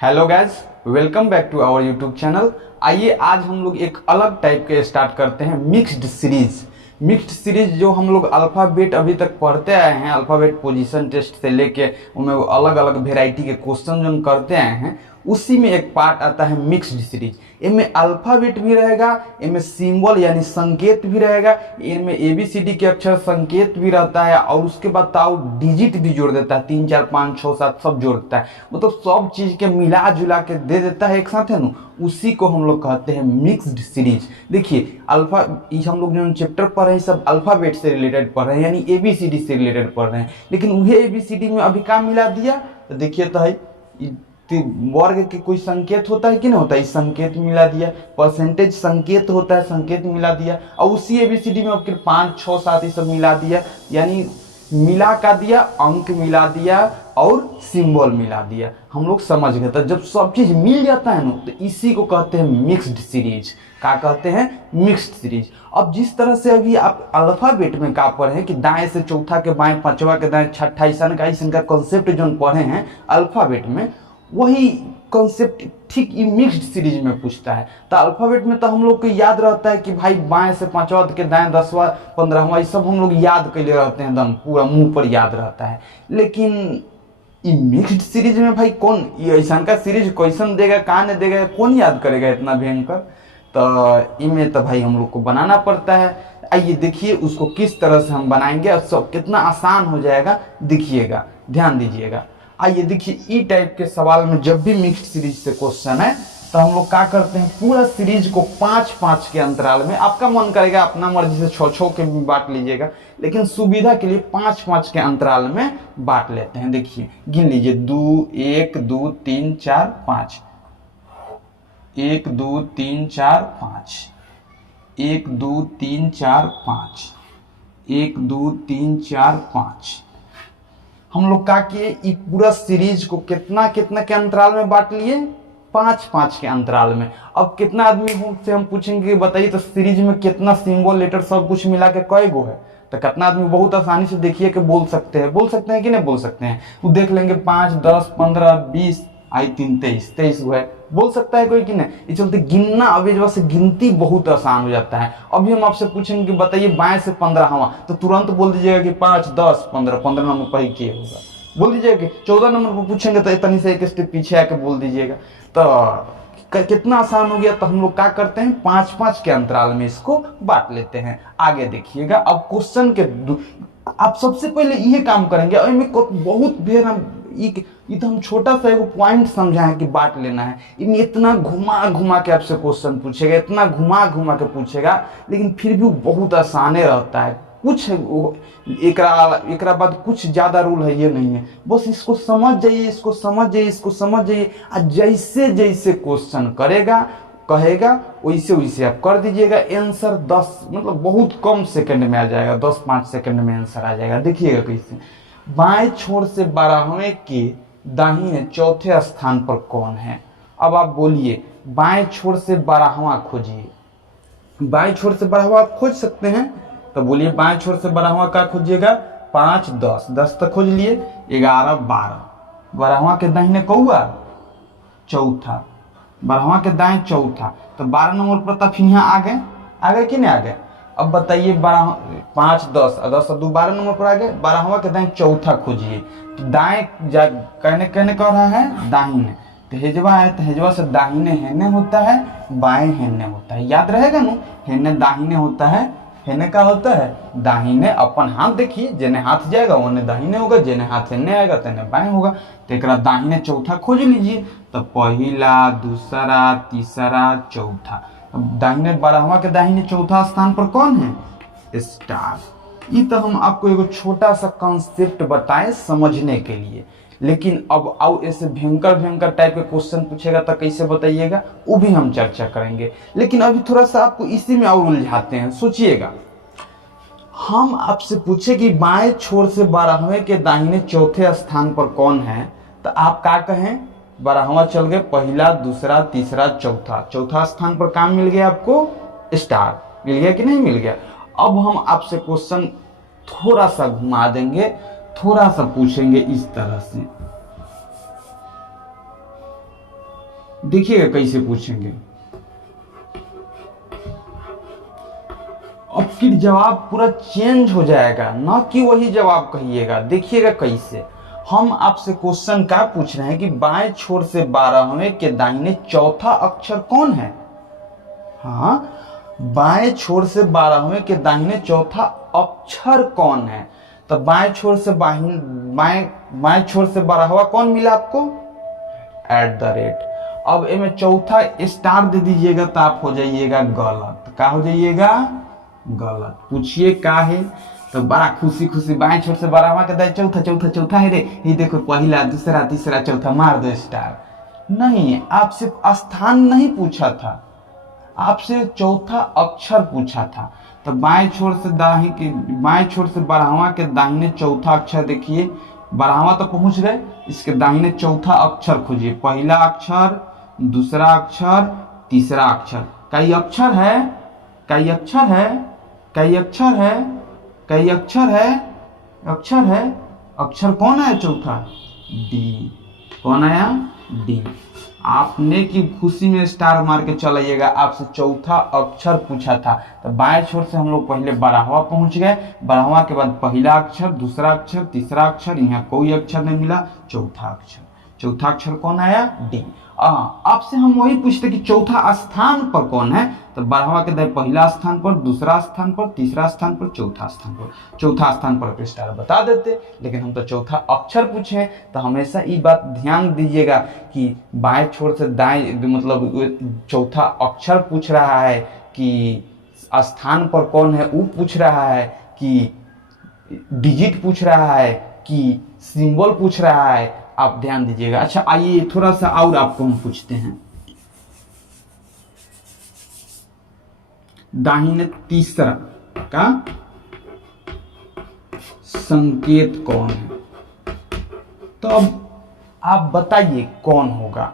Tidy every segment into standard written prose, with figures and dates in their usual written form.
Hello guys, welcome back to our YouTube channel. आइए आज हम लोग एक अलग टाइप के स्टार्ट करते हैं मिक्स्ड सीरीज। मिक्स्ड सीरीज जो हम लोग अल्फ़ाबेट अभी तक पढ़ते आए हैं, अल्फ़ाबेट पोजीशन टेस्ट से लेके उनमें वो अलग अलग वेराइटी के क्वेश्चन जो हम करते आए हैं, उसी में एक पार्ट आता है मिक्स्ड सीरीज। इनमें अल्फ़ाबेट भी रहेगा, इनमें सिंबल यानी संकेत भी रहेगा, इनमें ABCD के अक्षर संकेत भी रहता है और उसके बाद ताऊ डिजिट भी जोड़ देता है, 3 4 5 6 7 सब जोड़ देता है, मतलब सब चीज के मिला जुला के दे देता है एक साथ, है ना। उसी को हम लोग कहते हैं मिक्स्ड सीरीज। देखिए अल्फा, हम लोग जो चैप्टर पढ़ रहे हैं सब अल्फ़ाबेट से रिलेटेड पढ़ रहे हैं, यानी ABCD से रिलेटेड पढ़ रहे हैं, लेकिन वही ABCD में अभी क्या मिला दिया तो देखिए तो है वर्ग के कोई संकेत होता है कि नहीं होता है, इस संकेत मिला दिया, परसेंटेज संकेत होता है, संकेत मिला दिया, और उसी ABCD में आपके 5 6 7 ये सब मिला दिया, यानी मिला का दिया, अंक मिला दिया और सिंबल मिला दिया। हम लोग समझ गए। तो जब सब चीज मिल जाता है ना तो इसी को कहते हैं मिक्स्ड सीरीज। क्या कहते हैं? Mixed series. अब जिस तरह से अभी आप अल्फाबेट में क्या पढ़े हैं कि दाएं से चौथा के बाएं, पांचवा के दाएं, छठा ईसन का कॉन्सेप्ट जो पढ़े हैं अल्फाबेट में, वही कॉन्सेप्ट ठीक ये मिक्स्ड सीरीज में पूछता है। तो अल्फाबेट में तो हम लोग को याद रहता है कि भाई बाएं से पांचवा के दाएं, 10वां 15वां, ये सब हम लोग याद कर ले रहते हैं, एकदम पूरा मुंह पर याद रहता है। लेकिन ये मिक्स्ड सीरीज में भाई कौन ये ऐसा का सीरीज क्वेश्चन देगा, कहाँ नहीं देगा, कौन याद करेगा इतना भयंकर। तो इनमें तो भाई हम लोग को बनाना पड़ता है। आइए देखिए उसको किस तरह से हम बनाएंगे और सब कितना आसान हो जाएगा, देखिएगा, ध्यान दीजिएगा। आइए देखिए, ई टाइप के सवाल में जब भी मिक्स्ड सीरीज से क्वेश्चन है तो हम लोग क्या करते हैं, पूरा सीरीज को 5-5 के अंतराल में, आपका मन करेगा अपना मर्जी से 6-6 के भी बांट लीजिएगा, लेकिन सुविधा के लिए 5-5 के अंतराल में बांट लेते हैं। देखिए गिन लीजिए, 1 2 3 4 5, 1 2 3 4 5, 1 2 3 4 5, 1 2 3 4 5। हम लोग क्या किए, ये पूरा सीरीज को कितना कितना के अंतराल में बांट लिए, 5-5 के अंतराल में। अब कितना आदमी से हम पूछेंगे बताइए तो सीरीज में कितना सिंबल लेटर सब कुछ मिला के कई गो है, तो कितना आदमी बहुत आसानी से देखिए कि बोल सकते हैं कि नहीं बोल सकते हैं। वो देख लेंगे 5 10 15 20 आई 3 23 गो है, बोल सकता है कोई कि नहीं। इस चलते गिनना अब इस वजह से गिनती बहुत आसान हो जाता है। अभी हम आपसे पूछेंगे कि बताइए बाएं से 15वां, तो तुरंत बोल दीजिएगा कि 5 10 15, 15 नंबर पर ही के होगा, बोल दीजिएगा। 14 नंबर पर पूछेंगे तो इतनी से एक स्टेप पीछे आके बोल दीजिएगा। तो कितना आसान हो गया। तो हम लोग क्या करते हैं, 5-5 के अंतराल में इसको बांट लेते हैं। आगे देखिएगा, अब क्वेश्चन के आप सबसे पहले ये काम करेंगे, बहुत भेर हम ये तो हम छोटा सा एक पॉइंट समझा है कि बांट लेना है। इन इतना घुमा घुमा के आपसे क्वेश्चन पूछेगा, इतना घुमा घुमा के पूछेगा, लेकिन फिर भी बहुत आसाने रहता है। कुछ एकरा बाद कुछ ज्यादा रूल है ये नहीं है, बस इसको समझ जाइए, इसको समझ जाइए, इसको समझ जाइए, और जैसे जैसे क्वेश्चन कहेगा वैसे वैसे आप कर दीजिएगा। आंसर 10 मतलब बहुत कम सेकंड में आ जाएगा, 10-5 सेकंड में आंसर आ जाएगा। देखिएगा कैसे, बाएं छोर से 12वें के दाहिने चौथे स्थान पर कौन है। अब आप बोलिए बाएं छोर से 12वां खोजिए, बाएं छोर से 12वां आप खोज सकते हैं, तो बोलिए बाएं छोर से 12वां का खोजिएगा, 5 10 10 तक खोज लिए, 11 12, 12वां के दाहिने कौआ चौथा, 12वां के दाएं चौथा, तो 12 नंबर पर तब यहाँ आ गए कि नहीं आ गए। अब बताइए 5 10 10 2 12 नंबर पर आ गए, 12वां के दाएं चौथा खोजिए, तो दाएं कहने कह रहा है दाहिने, तेजवा है, तेजवा से दाहिने हेने होता है, बाएं हेने होता है, याद रहेगा ना। हेने दाहिने होता है, हेने का होता है दाहिने, अपन हाथ देखिए, जेने हाथ जाएगा ओने दाहिने होगा, जेने हाथ हेने आएगा तेने बाएं होगा। तो एक दाहिने चौथा खोज लीजिए, तो पहला दूसरा तीसरा चौथा, दाहिने 12वां के दाहिने चौथा स्थान पर कौन है, स्टार। ये तो हम आपको एक छोटा सा कॉन्सेप्ट बताएं समझने के लिए, लेकिन अब आओ ऐसे भयंकर टाइप के क्वेश्चन पूछेगा तो कैसे बताइएगा, वो भी हम चर्चा करेंगे। लेकिन अभी थोड़ा सा आपको इसी में और उलझाते हैं। सोचिएगा, हम आपसे पूछे कि बाएं छोर से 12वें के दाहिने चौथे स्थान पर कौन है, तो आप क्या कहें, 12वां चल गए, पहला दूसरा तीसरा चौथा स्थान पर काम मिल गया आपको, स्टार मिल गया कि नहीं मिल गया। अब हम आपसे क्वेश्चन थोड़ा सा घुमा देंगे, थोड़ा सा पूछेंगे इस तरह से, देखिएगा कैसे पूछेंगे। अब फिर जवाब पूरा चेंज हो जाएगा, ना कि वही जवाब कहिएगा। देखिएगा कैसे। हम आपसे क्वेश्चन क्या पूछ रहे हैं कि बाएं छोर से 12वें के दाहिने चौथा अक्षर कौन है। हाँ, बाएं छोर से 12वें के दाहिने चौथा अक्षर कौन है। तो बाएं छोर से बाएं छोर से 12वां कौन मिला आपको, @ अब इनमें चौथा स्टार दे दीजिएगा तो आप हो जाइएगा गलत। क्या हो जाइएगा, गलत। पूछिए का है, तो बड़ा खुशी खुशी बाएं छोर से 12वां के दाएं चौथा चौथा चौथा है रे, ये देखो पहला दूसरा तीसरा चौथा, मार दो स्टार। नहीं, आपसे स्थान नहीं पूछा था, आपसे चौथा अक्षर पूछा था। तो बाएं छोर से 12वां के दाहिने चौथा अक्षर देखिए, 12वां तो पहुंच गए, इसके दाहिने चौथा अक्षर खोजिए। पहला अक्षर, दूसरा अक्षर, तीसरा अक्षर। कई अक्षर है, कई अक्षर है, कई अक्षर है, कई अक्षर है, अक्षर है। अक्षर कौन है चौथा, डी। कौन आया, डी। आपने की खुशी में स्टार मार के चलाइएगा, आपसे चौथा अक्षर पूछा था। तो बाएं छोर से हम लोग पहले 12वां पहुंच गए, 12वां के बाद पहला अक्षर, दूसरा अक्षर, तीसरा अक्षर, यहाँ कोई अक्षर नहीं मिला, चौथा अक्षर। चौथा अक्षर कौन आया, डी। आपसे हम वही पूछते कि चौथा स्थान पर कौन है। तो 12वां के दाएं पहला स्थान पर, दूसरा स्थान पर, तीसरा स्थान पर, चौथा स्थान पर। चौथा स्थान पर स्टार बता देते, लेकिन हम तो चौथा अक्षर पूछे। तो हमेशा ये बात ध्यान दीजिएगा कि बाएं छोर से दाएं मतलब चौथा अक्षर पूछ रहा है कि स्थान पर कौन है वो पूछ रहा है, कि डिजिट पूछ रहा है, कि सिंबल पूछ रहा है। आप ध्यान दीजिएगा। अच्छा आइए थोड़ा सा और आपको हम पूछते हैं, दाहिने तीसरा का संकेत कौन है। तो अब आप बताइए कौन होगा।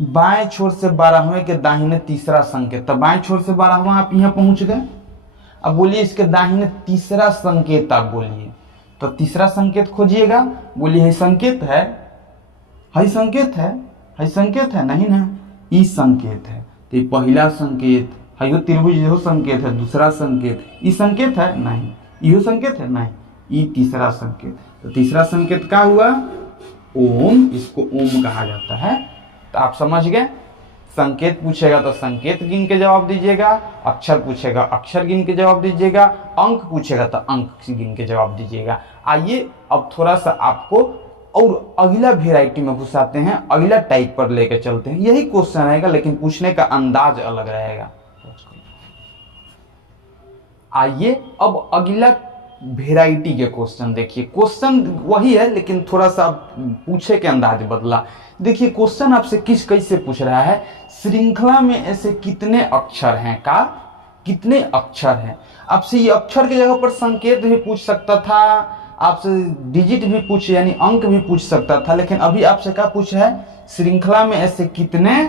बाएं छोर से 12वें के दाहिने तीसरा संकेत। तो बाएं छोर से 12वां आप यहां पहुंच गए, अब बोलिए इसके दाहिने तीसरा संकेत आप बोलिए। तो तीसरा संकेत खोजिएगा, बोलिए है संकेत है, है संकेत है, है संकेत है, नहीं ना, ई संकेत है। तो ये पहला संकेत है, यो त्रिभुज यो संकेत है, दूसरा संकेत ई संकेत है, नहीं, यो संकेत है, नहीं, ई तीसरा संकेत। तो तीसरा संकेत क्या हुआ, ओम। इसको ओम कहा जाता है। तो आप समझ गए। संकेत पूछेगा तो संकेत गिन के जवाब दीजिएगा, अक्षर पूछेगा अक्षर गिन के जवाब दीजिएगा, अंक पूछेगा तो अंक गिन के जवाब दीजिएगा। आइए अब थोड़ा सा आपको और अगला वेराइटी में घुसाते हैं, अगला टाइप पर लेके चलते हैं। यही क्वेश्चन रहेगा लेकिन पूछने का अंदाज अलग रहेगा। आइए अब अगला वेराइटी के क्वेश्चन देखिए। क्वेश्चन वही है लेकिन थोड़ा सा पूछे के अंदाज बदला। देखिए क्वेश्चन आपसे कैसे पूछ रहा है, श्रृंखला में ऐसे कितने अक्षर हैं, का कितने अक्षर हैं। आपसे ये अक्षर की जगह पर संकेत भी पूछ सकता था, आपसे डिजिट भी पूछ यानी अंक भी पूछ सकता था, लेकिन अभी आपसे क्या पूछ है, श्रृंखला में ऐसे कितने,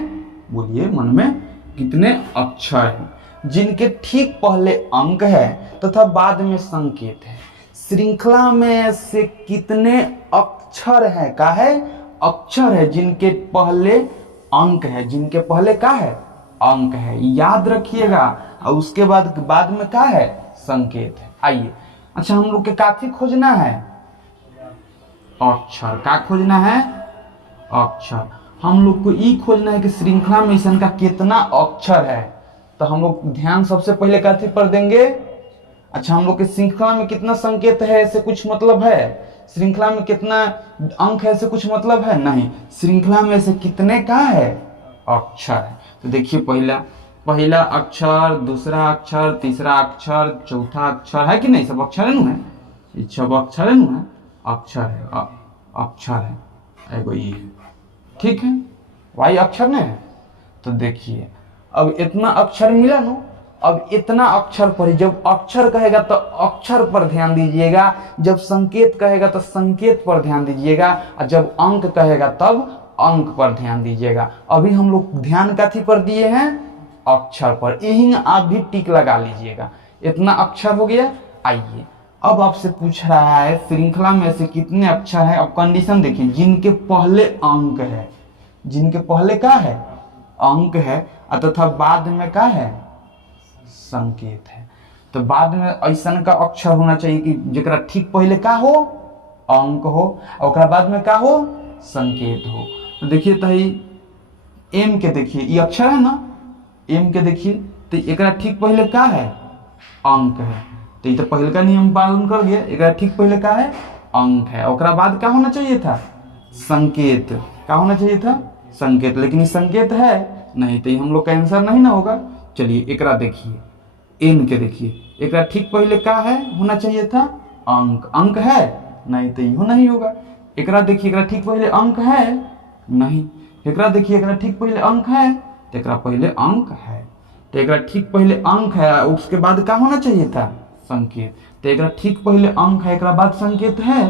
बोलिए मन में, कितने अक्षर हैं जिनके ठीक पहले अंक है तथा बाद में संकेत है। श्रृंखला में से कितने अक्षर है, का है, अक्षर है जिनके पहले अंक है, जिनके पहले का है, अंक है, याद रखिएगा। और उसके बाद में क्या है, संकेत है। आइए अच्छा हम लोग के काफी खोजना है, अक्षर। का खोजना है, अक्षर। हम लोग को ई खोजना है कि श्रृंखला में इसका कितना अक्षर है। तो हम लोग ध्यान सबसे पहले काफी पर देंगे। अच्छा हम लोग के श्रृंखला में कितना संकेत है ऐसे कुछ मतलब है, श्रृंखला में कितना अंक है ऐसे कुछ मतलब है, नहीं। श्रृंखला में से कितने का है, अक्षर है। तो देखिए पहला अक्षर, दूसरा अक्षर, तीसरा अक्षर, चौथा अक्षर है कि नहीं, सब अक्षर है, ये सब अक्षर है, अक्षर है, अक्षर है, एगो ये है, ठीक है, वाई अक्षर नहीं है। तो देखिए अब इतना अक्षर मिला ना, अब इतना अक्षर पर, जब अक्षर कहेगा तो अक्षर पर ध्यान दीजिएगा, जब संकेत कहेगा तो संकेत पर ध्यान दीजिएगा, और जब अंक कहेगा तब अंक पर ध्यान दीजिएगा। अभी हम लोग ध्यान काथी पर दिए हैं, अक्षर पर। यही आप भी टिक लगा लीजिएगा। इतना अक्षर हो गया। आइए अब आपसे पूछ रहा है श्रृंखला में से कितने अक्षर हैं। अब कंडीशन देखिए, जिनके पहले अंक है, जिनके पहले का है अंक है तथा बाद में का है संकेत है। तो बाद में ऐसा का अक्षर होना चाहिए कि जरा ठीक पहले का हो अंक हो और बाद में का हो संकेत हो। तो देखिए तो एम के देखिए ये अक्षर है ना, एम के देखिए तो एक ठीक पहले का है अंक है। तो ये तो पहले का नियम पालन कर गया, एक ठीक पहले का है अंक है और बाद क्या होना चाहिए था संकेत। क्या होना चाहिए था संकेत, लेकिन ये संकेत है नहीं, तो ये हम लोग का आंसर नहीं ना होगा। चलिए एकरा देखिए एन के देखिए एक ठीक पहले का है होना चाहिए था अंक, अंक है नहीं तो यू नहीं होगा। एकरा देखिए एकरा ठीक पहले अंक है नहीं, एकरा देखिए एकरा ठीक पहले अंक है तो एकरा पहले अंक है, तो एकरा ठीक पहले अंक है उसके बाद क्या होना चाहिए था संकेत। तो एकरा ठीक पहले अंक है एकरा बाद संकेत है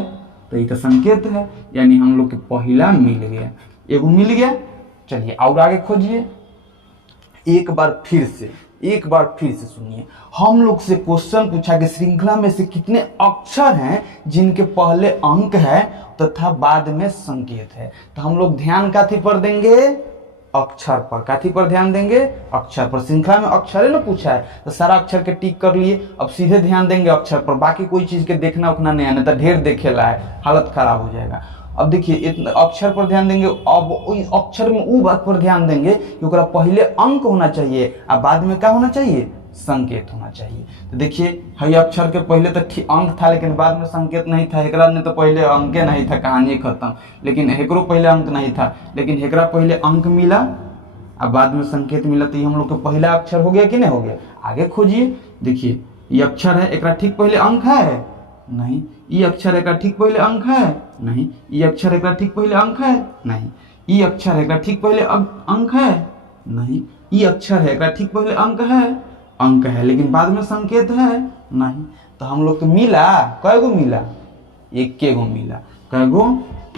तो ये तो संकेत है, यानी हम लोग के पहला मिल गया, एगो मिल गया। चलिए और आगे खोजिए। एक बार फिर से सुनिए, हम लोग से क्वेश्चन पूछा कि श्रृंखला में से कितने अक्षर हैं जिनके पहले अंक है तथा बाद में संकेत है। तो हम लोग ध्यान काथी पर देंगे अक्षर पर, काथी पर ध्यान देंगे अक्षर पर। श्रृंखला में अक्षर है ना पूछा है तो सारा अक्षर के टिक कर लिए, अब सीधे ध्यान देंगे अक्षर पर, बाकी कोई चीज के देखना उखना नहीं है, तो ढेर देखेला है हालत खराब हो जाएगा। अब देखिए इतना अक्षर पर ध्यान देंगे, अब उस अक्षर में वो बात पर ध्यान देंगे कि ओकरा पहले अंक होना चाहिए और बाद में क्या होना चाहिए संकेत होना चाहिए। तो देखिए हई अक्षर के पहले तो ठीक अंक था लेकिन बाद में संकेत नहीं था, हेकरा ने तो पहले अंक नहीं था, कहानी खत्म। लेकिन हेकरो पहले अंक नहीं था लेकिन हेकरा पहले अंक मिला और बाद में संकेत मिला, तो ये हम लोग का पहला अक्षर हो गया कि नहीं हो गया। आगे खोजिए, देखिए ये अक्षर है एकरा ठीक पहले अंक है नहीं, ये अक्षर एकरा ठीक पहले अंक है नहीं, ये अक्षर एकरा ठीक पहले अंक है नहीं, ये अक्षर एकरा ठीक पहले अंक है नहीं, ये अक्षर है एकरा ठीक पहले अंक है लेकिन बाद में संकेत है नहीं। तो हम लोग को मिला कयगो मिला एक गो मिला, कयगो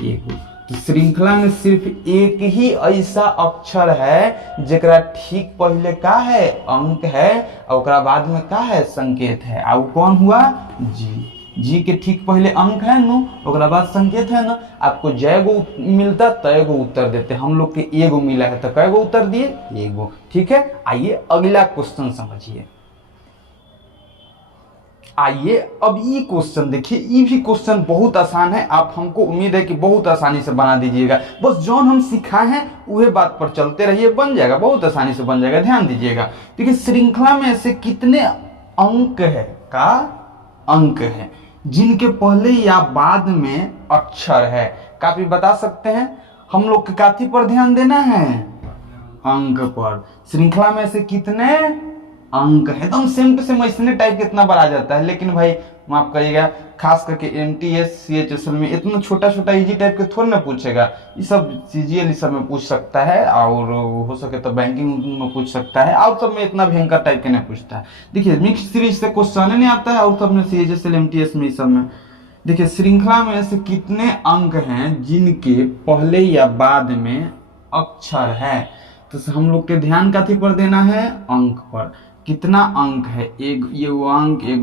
एगो। तो श्रृंखला में सिर्फ एक ही ऐसा अक्षर है जेकरा ठीक पहले का है अंक है और बाद में का है संकेत है, और कौन हुआ जी। जी के ठीक पहले अंक है नो और बाद संकेत है ना। आपको जय गो मिलता तय गो उत्तर देते, हम लोग के एगो मिला है तो कय गो उत्तर दिए एगो। ठीक है, आइए अगला क्वेश्चन समझिए। आइए अब ये क्वेश्चन देखिए, ये भी क्वेश्चन बहुत आसान है, आप हमको उम्मीद है कि बहुत आसानी से बना दीजिएगा। बस जो हम सिखाए हैं वही बात पर चलते रहिए, बन जाएगा, बहुत आसानी से बन जाएगा। ध्यान दीजिएगा, देखिए श्रृंखला में ऐसे कितने अंक है का अंक है जिनके पहले या बाद में अक्षर है। काफी बता सकते हैं, हम लोग के काथी पर ध्यान देना है अंक पर। श्रृंखला में से कितने अंक है, एकदम सेम टू सेम ऐसे टाइप कितना बार आ जाता है, लेकिन भाई माफ करिएगा खास करके MTS CHSL में इतना छोटा छोटा इजी टाइप के थोड़ा ना पूछेगा, ये सब CGL सब में पूछ सकता है और हो सके तो बैंकिंग में पूछ सकता है, और सब में इतना भयंकर टाइप के नहीं पूछता है। देखिए मिक्स सीरीज से क्वेश्चन नहीं आता है और सब में CHSL MTS में सब में। देखिए श्रृंखला में ऐसे कितने अंक हैं जिनके पहले या बाद में अक्षर है, तो हम लोग के ध्यान काथी पर देना है अंक पर। कितना अंक है, एगो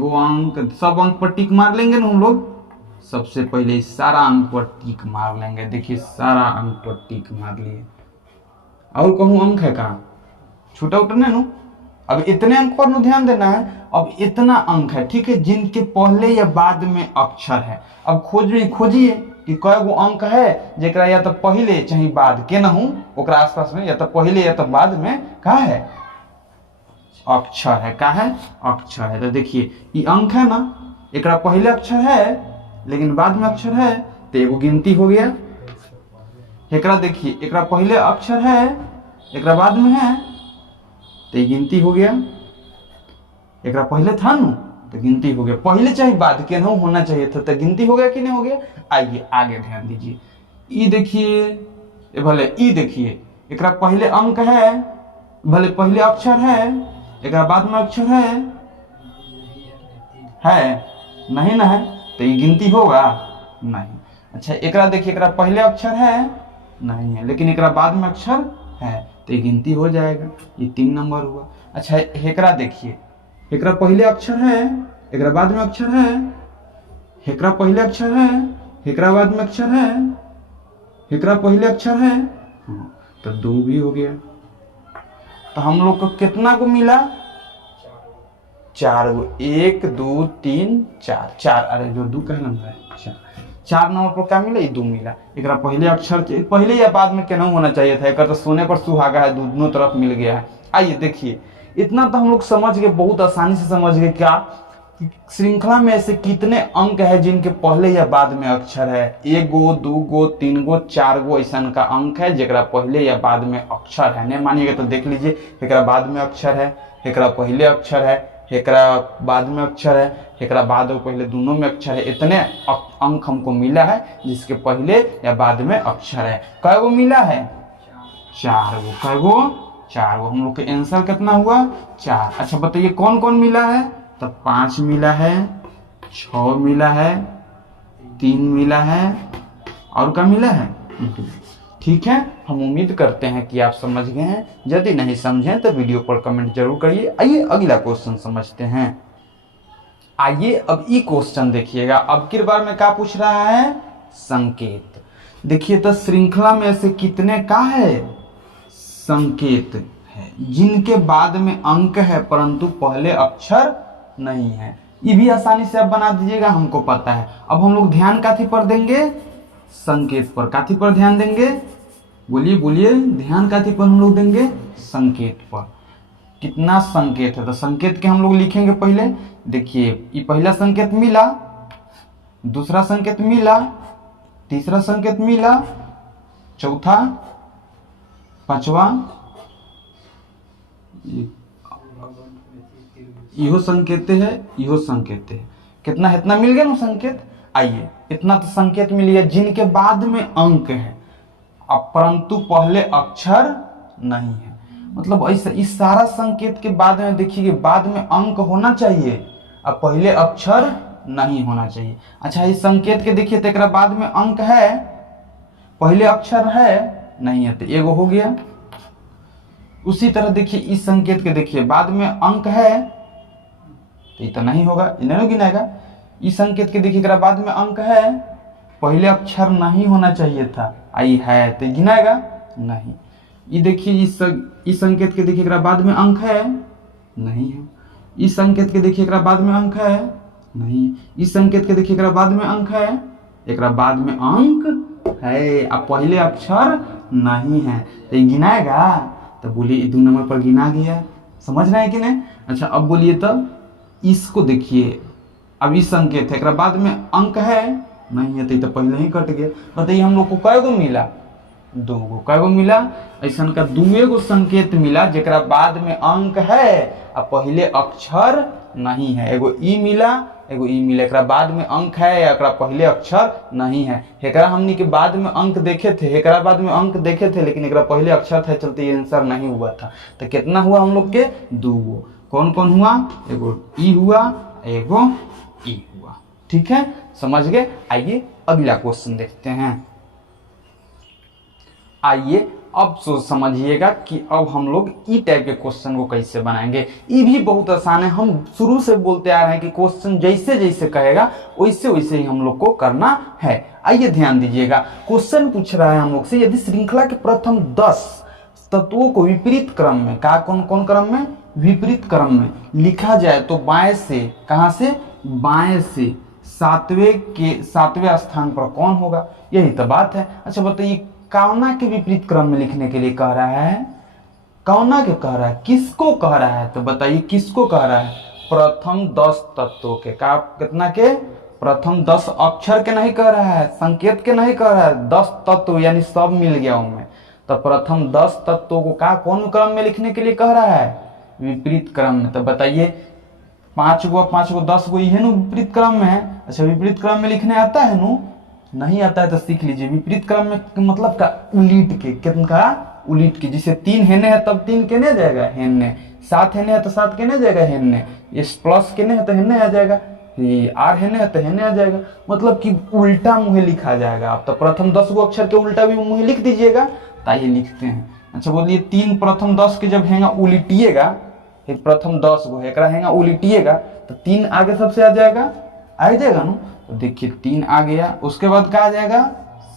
अंक, सब अंक पर टिक मार लेंगे ना हम लोग। सबसे पहले सारा अंक पर टिक मार लेंगे, देखिए सारा अंक पर टिक मार लिए। और कहूँ अंक है कहाँ, छोटा उठने नो। अब इतने अंक पर ध्यान देना है, अब इतना अंक है ठीक है जिनके पहले या बाद में अक्षर है। अब खोजिए कि कय गो अंक है जेकरा या तो पहले चाहे बाद के ना हो, ओकरा आसपास में या तो पहले या तो बाद में का है अक्षर है, का है अक्षर है। तो देखिए ये अंक है ना, एकरा पहले अक्षर है लेकिन बाद में अक्षर है तो एगो गिनती हो गया। एकरा देखिए एकरा पहले अक्षर है एकरा बाद में है तो ये गिनती हो गया। एकरा पहले था ना तो गिनती हो गया, पहले चाहे बाद के ना होना चाहिए था तो गिनती हो गया कि नहीं हो गया। आइए आगे ध्यान दीजिए, ई देखिए भले ई देखिए एकरा पहले अंक है, भले पहले अक्षर है एकरा बाद में अक्षर है नहीं ना है तो ये गिनती होगा नहीं। अच्छा एकरा देखिए एकरा पहले अक्षर है नहीं है लेकिन एकरा बाद में अक्षर है तो ये गिनती हो जाएगा, ये 3 नंबर हुआ। अच्छा एकरा देखिए एकरा पहले अक्षर है एकरा बाद में अक्षर है, एकरा पहले अक्षर है एकरा बाद में अक्षर है, एकरा पहले अक्षर है तो 2 भी हो गया। तो हम लोग को कितना को मिला? 4 गो। 1 2 3 4 4, अरे जो 2 का नंबर है 4 नंबर पर क्या मिला? 2 मिला। एक पहले अक्षर पहले या बाद में केना होना चाहिए था? एक तो सोने पर सुहागा है, दोनों तरफ मिल गया है। आइए देखिए, इतना तो हम लोग समझ गए, बहुत आसानी से समझ गए। क्या श्रृंखला में ऐसे कितने अंक है जिनके पहले या बाद में अक्षर है? 1 गो 2 गो 3 गो 4 गो ऐसा का अंक है जरा पहले या बाद में अक्षर है। नहीं मानिएगा तो देख लीजिए, एक बाद में अक्षर है, एक पहले अक्षर है, एक बाद में अक्षर है, एक बाद और पहले दोनों में अक्षर है। इतने अंक हमको मिला है जिसके पहले या बाद में अक्षर है। कै गो मिला है? 4 गो। कै गो? 4 गो। हम लोग के आंसर कितना हुआ? 4। अच्छा बताइए कौन कौन मिला है? तो 5 मिला है, 6 मिला है, 3 मिला है, और क्या मिला है? 2। ठीक है, हम उम्मीद करते हैं कि आप समझ गए हैं। यदि नहीं समझें तो वीडियो पर कमेंट जरूर करिए। आइए अगला क्वेश्चन समझते हैं। आइए अब ये क्वेश्चन देखिएगा। अब की बार में क्या पूछ रहा है? संकेत। देखिए तो श्रृंखला में से कितने का है? संकेत है जिनके बाद में अंक है परंतु पहले अक्षर नहीं है। ये भी आसानी से आप बना दीजिएगा, हमको पता है। अब हम लोग ध्यान काथी पर देंगे? संकेत पर। काथी पर ध्यान देंगे? बोलिए बोलिए। ध्यान काथी पर हम लोग देंगे? संकेत पर। कितना संकेत है? तो संकेत के हम लोग लिखेंगे पहले। देखिए ये पहला संकेत मिला, दूसरा संकेत मिला, तीसरा संकेत मिला, चौथा, पांचवा, इहो संकेत है, इहो संकेत है। कितना इतना मिल गया ना संकेत? आइए इतना तो संकेत मिल गया जिनके बाद में अंक है अब परंतु पहले अक्षर नहीं है। मतलब ऐसा इस सारा संकेत के बाद में देखिए बाद में अंक होना चाहिए अब पहले अक्षर नहीं होना चाहिए। अच्छा इस संकेत के देखिए तो एक बाद में अंक है, पहले अक्षर है नहीं है, तो एगो हो गया। उसी तरह देखिए इस संकेत के देखिए बाद में अंक है तो ये तो नहीं होगा, इन्हें गिनाएगा। इस संकेत के देखिए बाद में अंक है, पहले अक्षर नहीं होना चाहिए था, आई है तो गिनाएगा नहीं। ये देखिए इस संकेत के देखिए बाद में अंक है नहीं है। इस संकेत के देखिए बाद में अंक है नहीं। इस संकेत के देखिए बाद में अंक है, एक बाद में अंक है अब पहले अक्षर नहीं है, तो ये गिनाएगा। तो बोलिए 2 नंबर पर गिना गया। समझ रहे हैं कि नहीं? अच्छा अब बोलिए तब इसको देखिए, अब इस संकेत है एक बाद में अंक है नहीं है, तो पहले ही कट गया। बताइए हम लोग को कै गो मिला? 2 गो। कै गो मिला? ऐसा का 2 गो संकेत मिला जेकरा बाद में अंक है और पहले अक्षर नहीं है। एगो ई मिला, एगो ई मिला, एकरा बाद में अंक है या एकरा पहले अक्षर नहीं है। एकरा हमनी के बाद में अंक देखे थे, एकरा बाद में अंक देखे थे, लेकिन एकरा पहले अक्षर था चलते ये आंसर नहीं हुआ था। तो कितना हुआ हम लोग के? 2 गो। कौन कौन हुआ? एगो ई हुआ, एगो ई हुआ। ठीक है, समझ गए। आइए अगला क्वेश्चन देखते हैं। आइए अब सोच समझिएगा कि अब हम लोग ई टाइप के क्वेश्चन को कैसे बनाएंगे। ये भी बहुत आसान है, हम शुरू से बोलते आ रहे हैं कि क्वेश्चन जैसे जैसे कहेगा वैसे वैसे ही हम लोग को करना है। आइए ध्यान दीजिएगा, क्वेश्चन पूछ रहा है हम लोग से यदि श्रृंखला के प्रथम 10 तत्वों को विपरीत क्रम में, कहा कौन कौन क्रम में? विपरीत क्रम में लिखा जाए तो बाएं से, कहां से? बाएं से 7वें स्थान पर कौन होगा? यही तो बात है। अच्छा बताइए कौना के विपरीत क्रम में लिखने के लिए कह रहा है? कौना के कह रहा है? किसको कह रहा है? तो बताइए किसको कह रहा है? प्रथम 10 तत्वों के। का कितना के? प्रथम 10 अक्षर के नहीं कह रहा है, संकेत के नहीं कह रहा है, 10 तत्व यानी सब मिल गया उनमें। तो प्रथम 10 तत्वों को का कौन क्रम में लिखने के लिए कह रहा है? विपरीत क्रम में। तो बताइए 5 गो 5 गो 10 गो ये नु विपरीत क्रम में है। अच्छा विपरीत क्रम में लिखने आता है नु? नहीं आता है तो सीख लीजिए। विपरीत क्रम में मतलब का उलीट के, कितना उलीट के, जिसे 3 हेने है तब 3 केने जाएगा? हेने। 7 हेने है तो 7 केने जाएगा? हेने। ये प्लस केने है तो हेने आ जाएगा, ये आर हेने है तो हेने आ जाएगा। मतलब कि उल्टा मुहे लिखा जाएगा। आप तो प्रथम 10 गो अक्षर के उल्टा भी मुहे लिख दीजिएगा। ताइए लिखते हैं। अच्छा बोलिए 3 प्रथम 10 के जब हैंगा उलिटिएगा, प्रथम 10 गो एकरा हैंगा उलिटिएगा तो 3 आगे सबसे आ जाएगा, आ जाएगा ना। तो देखिए 3 आ गया, उसके बाद क्या आ जाएगा?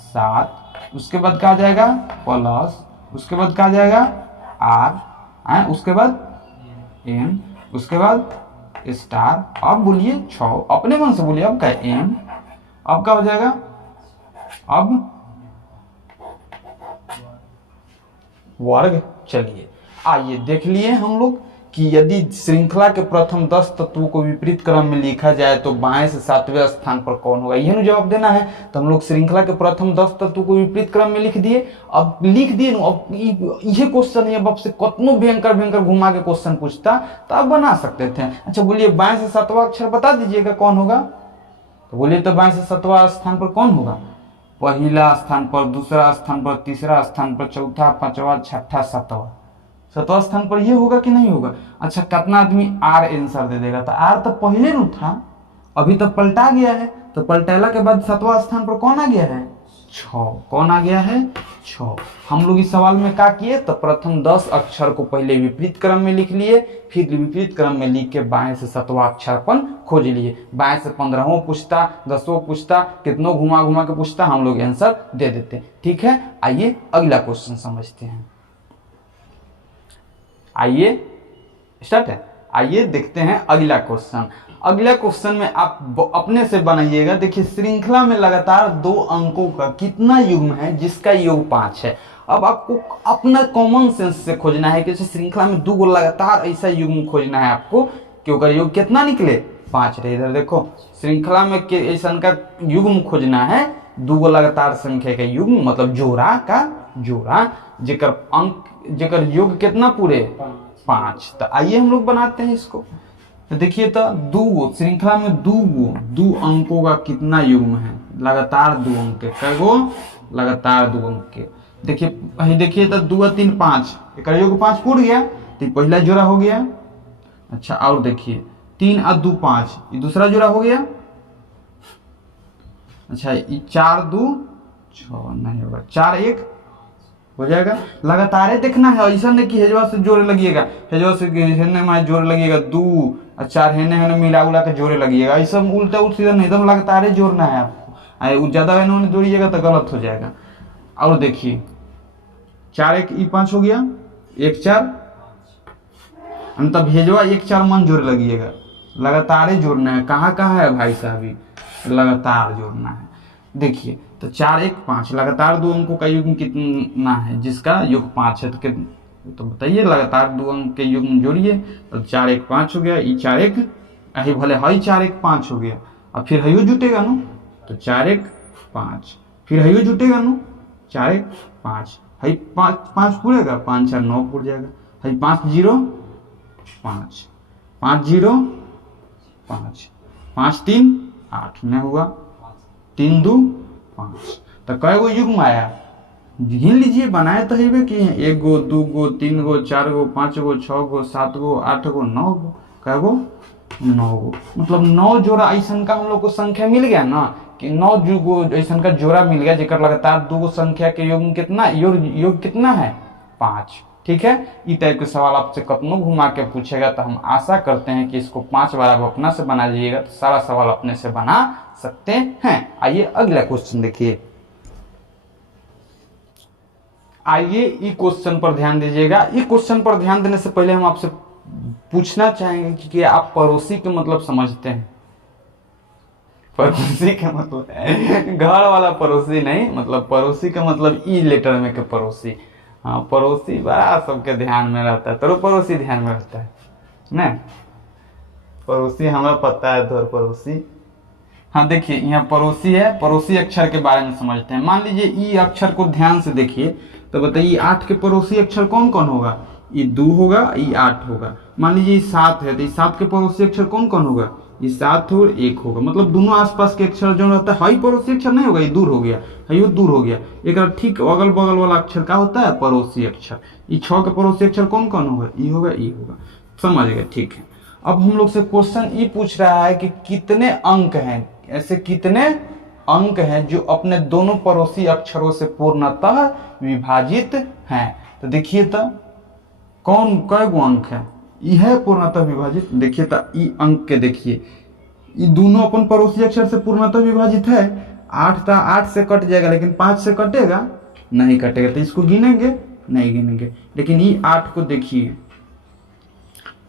7, उसके बाद क्या आ जाएगा? प्लस, उसके बाद क्या आ जाएगा आर, उसके बाद एम, उसके बाद स्टार। अब बोलिए 6, अपने मन से बोलिए, अब क्या एम, अब क्या हो जाएगा, अब वर्ग। चलिए आइए देख लिए हम लोग कि यदि श्रृंखला के प्रथम 10 तत्वों को विपरीत क्रम में लिखा जाए तो बाएं से 7वें स्थान पर कौन होगा, यह जवाब देना है। तो हम लोग श्रृंखला के प्रथम 10 तत्वों को विपरीत क्रम में लिख दिए। अब लिख दिए ना, अब ये क्वेश्चन है, अब आपसे कतनो भयंकर घुमा के क्वेश्चन पूछता तो आप बना सकते थे। अच्छा बोलिए बाएं से 7वां अक्षर बता दीजिएगा कौन होगा। तो बोलिए तो बाएं से 7वां स्थान पर कौन होगा, पहला स्थान पर, दूसरा स्थान पर, तीसरा स्थान पर, चौथा, पांचवा, छठा, 7वां स्थान पर ये होगा कि नहीं होगा। अच्छा कितना आदमी आर आंसर दे देगा, तो आर तो पहले न था, अभी तो पलटा गया है, तो पलटेला के बाद 7वां स्थान पर कौन आ गया है, 6। कौन आ गया है, 6। हम लोग इस सवाल में क्या किए, तो प्रथम 10 अक्षर को पहले विपरीत क्रम में लिख लिए, फिर विपरीत क्रम में लिख के बाएं से 7वां अक्षर अपन खोज लिए। बाएं से 15वां पूछता, 10वां पूछता, कितनों घुमा के पूछता, हम लोग आंसर दे देते। ठीक है, आइए अगला क्वेश्चन समझते हैं। आइए स्टार्ट है, आइए देखते हैं अगला क्वेश्चन। अगला क्वेश्चन में आप अपने से बनाइएगा। देखिए श्रृंखला में लगातार 2 अंकों का कितना युग्म है जिसका योग 5 है। अब आपको अपना कॉमन सेंस से खोजना है कि श्रृंखला में 2 लगातार ऐसा युग्म खोजना है आपको कि उसका योग कितना निकले, 5 रहे। इधर देखो श्रृंखला में ऐसा का युग्म खोजना है, 2 लगातार संख्या का युग्म, मतलब जोड़ा का जोड़ा, जेकर अंक जेकर योग कितना पूरे 5। तो आइए हम लोग बनाते हैं इसको। तो देखिए तो 2 श्रृंखला में 2 अंकों का कितना युग्म है, लगातार 2 अंक के, कई गो लगातार 2 अंक के। देखिए देखिए तो 2 3 5, एक योग 5 पूर गया, तो पहला जोड़ा हो गया। अच्छा और देखिए 3 और 2 5, ये दूसरा जोड़ा हो गया। अच्छा ये 4 2 6 नहीं होगा, 4 1 हो जाएगा। लगातार देखना है, ऐसा नहीं कि हेजवा से जोड़े लगिएगा, हेजवा से हेने में जोड़े लगिएगा, 2 और 4 हेने मिला उला के जोड़े लगिएगा, ऐसा उल्टा सीधा नहीं, एकदम लगातार जोड़ना है आपको। ज्यादा इन्होंने जोड़िएगा तो गलत हो जाएगा। और देखिए 4 1 5 हो गया, 1 4, तब हेजवा 1 4 मन जोड़े लगिएगा, लगातार जोड़ना है। कहाँ है भाई साहब, लगातार जोड़ना है। देखिए तो 4 1 5 लगातार 2 अंकों का युग्म कितना है जिसका योग 5 है, तो बताइए लगातार 2 अंक के युग्म जोड़िए। तो 4 1 5 हो गया, ये 4 1 अही भले हई 4 1 5 हो गया, अब फिर हयो जुटेगा ना, तो 4 1 5, फिर हयो जुटेगा ना, 4 1 5, हई 5 5 पूरेगा, 5 4 9 पूर जाएगा, हई 5 0 5, 5 0 5, 5 3 8 नहीं हुआ, 3 2 5। तो कै गो युग्म आया, गिन लीजिए, बनाए तो है कि 1 गो 2 गो 3 गो 4 गो 5 गो 6 गो 7 गो 8 गो 9 गो, कै गो 9 गो, मतलब 9 जोड़ा ऐसा का हम लोग को संख्या मिल गया ना, कि 9 गो ऐसा का जोड़ा मिल गया जेकर लगातार 2 गो संख्या के योग कितना, योग कितना है 5। ठीक है, इस टाइप के सवाल आपसे कतनों घुमा के पूछेगा, तो हम आशा करते हैं कि इसको 5 बार आप अपना से बना लीजिएगा तो सारा सवाल अपने से बना सकते हैं। आइए अगला क्वेश्चन देखिए। आइए इस क्वेश्चन पर ध्यान दीजिएगा। इस क्वेश्चन पर ध्यान देने से पहले हम आपसे पूछना चाहेंगे कि आप पड़ोसी के मतलब समझते हैं। पड़ोसी का मतलब घर वाला पड़ोसी नहीं, मतलब पड़ोसी का मतलब ई लेटर में के पड़ोसी। हाँ पड़ोसी बड़ा सबके ध्यान में रहता है, तो पड़ोसी ध्यान में रहता है ना, पड़ोसी हमें पता है, तो पड़ोसी। हाँ देखिए यहाँ पड़ोसी है, पड़ोसी अक्षर के बारे में समझते हैं। मान लीजिए ई अक्षर को ध्यान से देखिए, तो बताइए 8 के पड़ोसी अक्षर कौन कौन होगा, ये 2 होगा, ये 8 होगा। मान लीजिए 7 है, तो ये 7 के पड़ोसी अक्षर कौन कौन होगा, ये 7 और 1 होगा, मतलब दोनों आसपास के अक्षर जो रहता है, हाई पड़ोसी अक्षर नहीं होगा, ये दूर हो गया, ये दूर हो गया। एक ठीक अगल बगल वाला अक्षर क्या होता है, पड़ोसी अक्षर। ये 6 के पड़ोसी अक्षर कौन कौन होगा, ये होगा, ये होगा, समझ गए। ठीक है, अब हम लोग से क्वेश्चन ये पूछ रहा है कि कितने अंक हैं, ऐसे कितने अंक हैं जो अपने दोनों पड़ोसी अक्षरों से पूर्णतः विभाजित हैं। तो देखिए तो कौन कई गो अंक है, यह पूर्णतः विभाजित। देखिए तो ई अंक के देखिए, ये दोनों अपन पड़ोसी अक्षर से पूर्णतः विभाजित है। 8 था, 8 से कट जाएगा, लेकिन 5 से कटेगा नहीं, कटेगा, तो इसको गिनेंगे नहीं गिनेंगे। लेकिन ई8 को देखिए,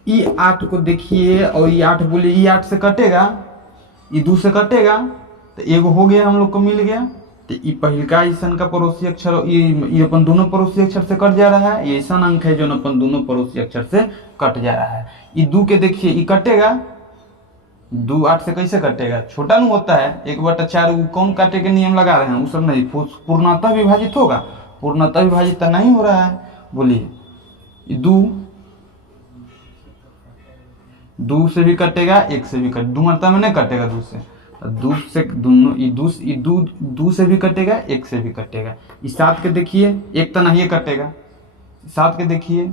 ई8 को देखिए और ई8 बोले ई8 से कटेगा, ई2 से कटेगा तो एगो हो गया, हम लोग को मिल गया। तो ई पहिलका ऐसन का पड़ोसी अक्षर, ये अपन दोनों पड़ोसी अक्षर से कट जा रहा है। ये ऐसा अंक है जो अपन दोनों पड़ोसी अक्षर से कट जा रहा है। ई2 के देखिए, ई कटेगा, 2 8 से कैसे कटेगा, छोटा नहीं होता है, 1/4 कौन काटे के नियम लगा रहे हैं, वो सब नहीं, पूर्णतः विभाजित होगा, पूर्णतः विभाजित तो नहीं हो रहा है। बोलिए, 2 से भी कटेगा, 1 से भी कट, 2 मरतबा में नहीं कटेगा, 2 से, 2 से दोनों, 2 से भी कटेगा, 1 से भी कटेगा। इस 7 के देखिए, 1 तो नहीं कटेगा, 7 के देखिए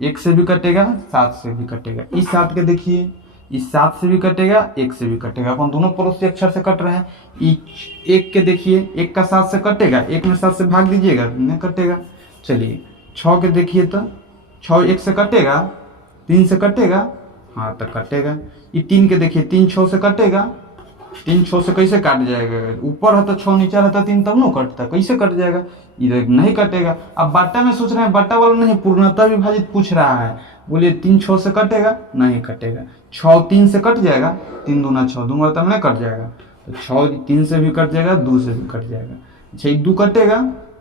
1 से भी कटेगा, 7 से भी कटेगा। इस 7 के देखिए, इस 7 से भी कटेगा, 1 से भी कटेगा, अपन दोनों पड़ोसी अक्षर से कट रहे हैं। 1 के देखिए, 1 का 7 से कटेगा, 1 में 7 से भाग दीजिएगा, नहीं कटेगा। चलिए 6 के देखिए, तो 6 1 से कटेगा, 3 से कटेगा, हाँ तो कटेगा। ये 3 के देखिए, 3 6 से कटेगा, 3 6 से कैसे काट जाएगा, ऊपर है तो 6, नीचे रहता 3 तब ना कटता, कैसे कट जाएगा, इधर नहीं कटेगा। अब बाटा में सोच रहे हैं, बाटा वाला नहीं, पूर्णतः विभाजित पूछ रहा है। बोलिए 3 6 से कटेगा, नहीं कटेगा। 6 3 से कट जाएगा, 3 दूना 6, 2 मरतबा में नहीं कट जाएगा, तो 6 3 से भी कट जाएगा, 2 से भी कट जाएगा। अच्छा, 2 कटेगा,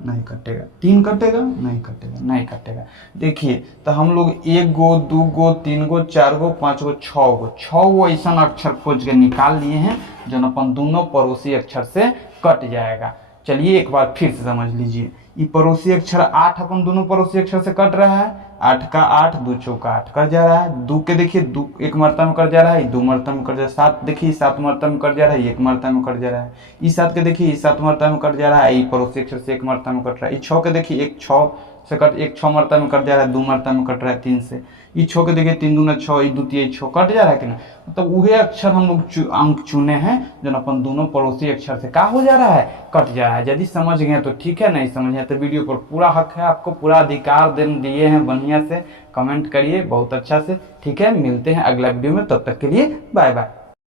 नहीं कटेगा। 3 कटेगा, नहीं कटेगा, नहीं कटेगा। देखिए, तो हम लोग 1 गो 2 गो 3 गो 4 गो 5 गो 6 गो ऐसा अक्षर खोज के निकाल लिए हैं जो अपन दोनों पड़ोसी अक्षर से कट जाएगा। चलिए एक बार फिर से समझ लीजिए, ये पड़ोसी अक्षर 8 अपन दोनों पड़ोसी अक्षर से कट रहा है, 8 का 8, 2 चौका 8 कट जा रहा है। 2 के देखिए, 2 1 मरतबा में कट जा रहा है, 2 मरतबा में कट जा रहा है। 7 देखिए, 7 मरतबा में कट जा रहा है, 1 मरतबा में कट जा रहा है। इस 7 के देखिए, 7 मरतबा में कट जा रहा है, ये पड़ोसी अक्षर से 1 मरतबा में कट रहा है। इस 6 के देखिए, 1 6 मरतबा में कट जा रहा है, 2 मरतबा में कट रहा है 3 से। इस 6 के देखिए, 3 दूना 6, ये द्वितीय 6 कट जा रहा है कि ना, मतलब वही अक्षर हम लोग अंक चुने हैं जो अपन दोनों पड़ोसी अक्षर से का हो जा रहा है, कट जा रहा है। यदि समझ गए तो ठीक है, नहीं समझ तो वीडियो पर पूरा हक है, आपको पूरा अधिकार दिए हैं, बढ़िया से कमेंट करिए बहुत अच्छा से। ठीक है, मिलते हैं अगला वीडियो में, तब तक के लिए बाय बाय।